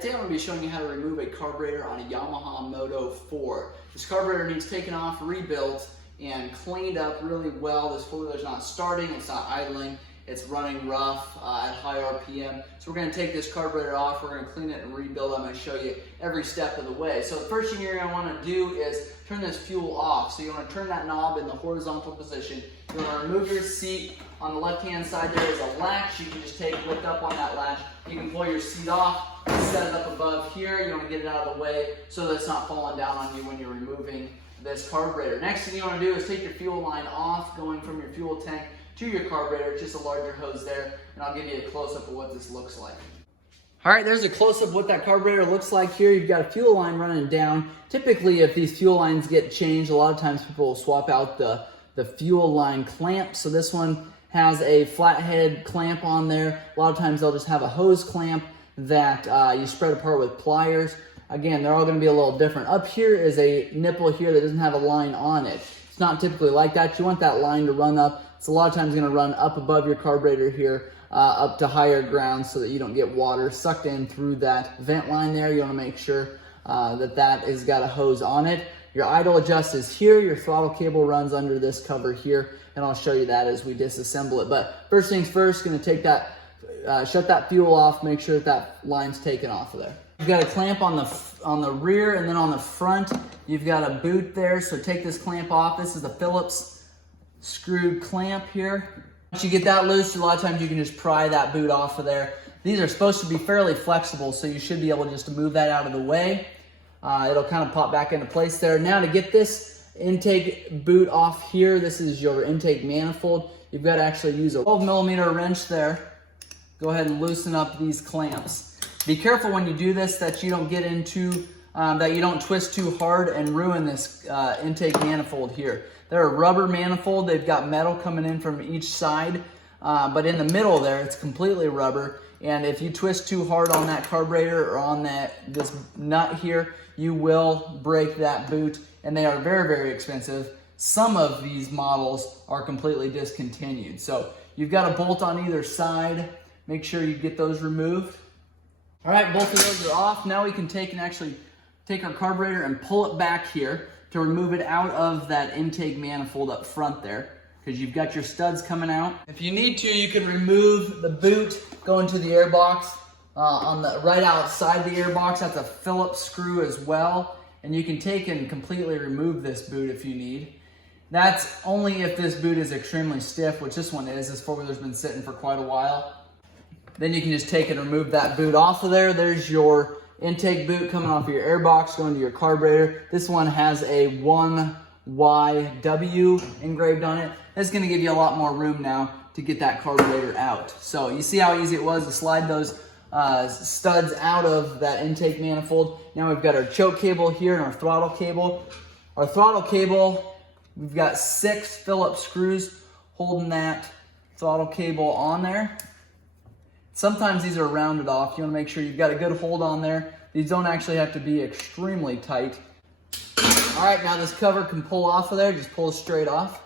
Today I'm going to be showing you how to remove a carburetor on a Yamaha Moto 4. This carburetor needs taken off, rebuilt, and cleaned up really well. This four-wheeler is not starting, it's not idling, it's running rough at high RPM. So we're going to take this carburetor off, we're going to clean it and rebuild. I'm going to show you every step of the way. So the first thing you're going to want to do is turn this fuel off. So you want to turn that knob in the horizontal position. You want to remove your seat. On the left-hand side there is a latch. You can just lift up on that latch. You can pull your seat off, set it up above here. You want to get it out of the way so that it's not falling down on you when you're removing this carburetor. Next thing you want to do is take your fuel line off, going from your fuel tank to your carburetor. It's just a larger hose there, and I'll give you a close-up of what this looks like. All right, there's a close-up of what that carburetor looks like here. You've got a fuel line running down. Typically, if these fuel lines get changed, a lot of times people will swap out the fuel line clamp. So this one has a flathead clamp on there. A lot of times they'll just have a hose clamp that you spread apart with pliers. Again, they're all going to be a little different. Up here is a nipple here that doesn't have a line on it. It's not typically like that. You want that line to run up. It's a lot of times going to run up above your carburetor here, up to higher ground so that you don't get water sucked in through that vent line there. You want to make sure that has got a hose on it. Your idle adjust is here. Your throttle cable runs under this cover here, and I'll show you that as we disassemble it. But first things first, going to take that, shut that fuel off, make sure that line's taken off of there. You've got a clamp on the rear, and then on the front, you've got a boot there. So take this clamp off. This is a Phillips screwed clamp here. Once you get that loose, a lot of times you can just pry that boot off of there. These are supposed to be fairly flexible, so you should be able just to move that out of the way. It'll kind of pop back into place there. Now to get this intake boot off here, this is your intake manifold. You've got to actually use a 12mm wrench there. Go ahead and loosen up these clamps. Be careful when you do this that you don't get into, that you don't twist too hard and ruin this intake manifold here. They're a rubber manifold. They've got metal coming in from each side, but in the middle there, it's completely rubber. And if you twist too hard on that carburetor or on this nut here, you will break that boot, and they are very, very expensive. Some of these models are completely discontinued. So you've got a bolt on either side. Make sure you get those removed. All right, both of those are off. Now we can take our carburetor and pull it back here to remove it out of that intake manifold up front there, because you've got your studs coming out. If you need to, you can remove the boot going to the air box. On the right outside the air box, that's a Phillips screw as well. And you can take and completely remove this boot if you need. That's only if this boot is extremely stiff, which this one is. This four-wheeler's been sitting for quite a while. Then you can just take and remove that boot off of there. There's your intake boot coming off of your air box, going to your carburetor. This one has a 1YW engraved on it. That's going to give you a lot more room now to get that carburetor out. So you see how easy it was to slide those studs out of that intake manifold. Now we've got our choke cable here and our throttle cable. Our throttle cable, we've got 6 Phillips screws holding that throttle cable on there. Sometimes these are rounded off. You want to make sure you've got a good hold on there. These don't actually have to be extremely tight. All right, now this cover can pull off of there. Just pull it straight off.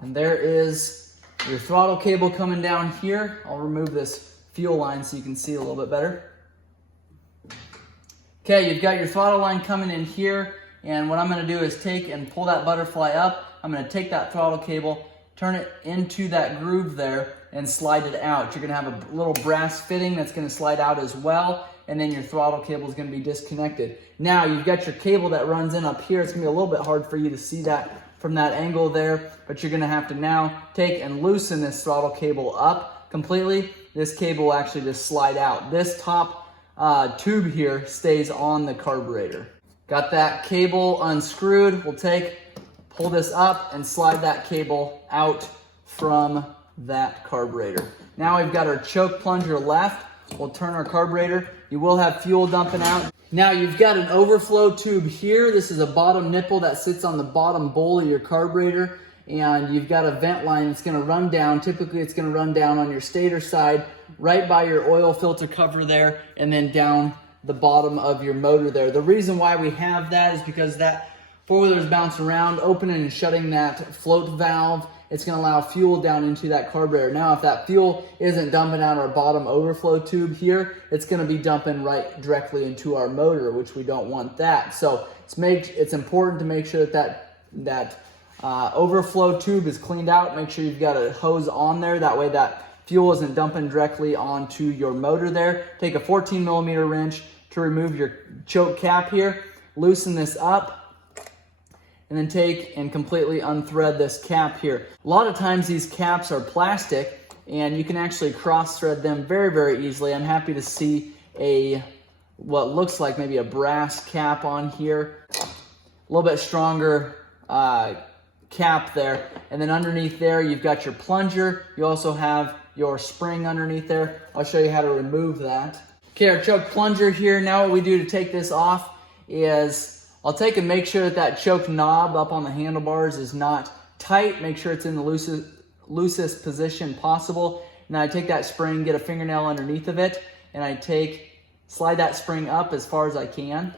And there is your throttle cable coming down here. I'll remove this fuel line so you can see a little bit better. Okay, you've got your throttle line coming in here, and what I'm going to do is take and pull that butterfly up. I'm going to take that throttle cable, turn it into that groove there, and slide it out. You're going to have a little brass fitting that's going to slide out as well, and then your throttle cable is going to be disconnected. Now you've got your cable that runs in up here. It's going to be a little bit hard for you to see that from that angle there, but you're going to have to now take and loosen this throttle cable up completely. This cable will actually just slide out. This top tube here stays on the carburetor. Got that cable unscrewed. We'll pull this up and slide that cable out from that carburetor. Now we've got our choke plunger left. We'll turn our carburetor. You will have fuel dumping out. Now you've got an overflow tube here. This is a bottom nipple that sits on the bottom bowl of your carburetor, and you've got a vent line that's going to run down. Typically it's going to run down on your stator side, right by your oil filter cover there, and then down the bottom of your motor there. The reason why we have that is because that four-wheeler's bouncing around, opening and shutting that float valve, it's going to allow fuel down into that carburetor. Now, if that fuel isn't dumping out our bottom overflow tube here, it's going to be dumping right directly into our motor, which we don't want that. So it's important to make sure that overflow tube is cleaned out. Make sure you've got a hose on there. That way that fuel isn't dumping directly onto your motor there. Take a 14mm wrench to remove your choke cap here. Loosen this up. And then take and completely unthread this cap here. A lot of times these caps are plastic and you can actually cross thread them very, very easily. I'm happy to see what looks like maybe a brass cap on here. A little bit stronger cap there. And then underneath there, you've got your plunger. You also have your spring underneath there. I'll show you how to remove that. Okay, our choke plunger here. Now what we do to take this off is I'll take and make sure that choke knob up on the handlebars is not tight. Make sure it's in the loosest position possible. And I take that spring, get a fingernail underneath of it, and slide that spring up as far as I can.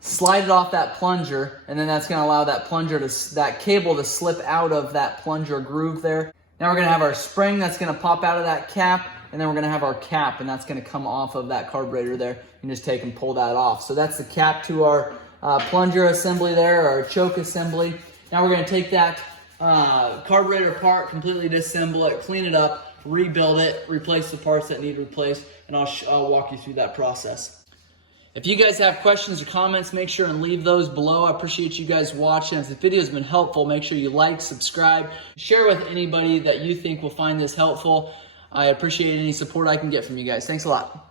Slide it off that plunger, and then that's going to allow that cable to slip out of that plunger groove there. Now we're going to have our spring that's going to pop out of that cap, and then we're going to have our cap, and that's going to come off of that carburetor there. You just take and pull that off. So that's the cap to our plunger assembly there, our choke assembly. Now we're going to take that carburetor apart, completely disassemble it, clean it up, rebuild it, replace the parts that need replaced, and I'll walk you through that process. If you guys have questions or comments, make sure and leave those below. I appreciate you guys watching. If the video has been helpful, make sure you like, subscribe, share with anybody that you think will find this helpful. I appreciate any support I can get from you guys. Thanks a lot.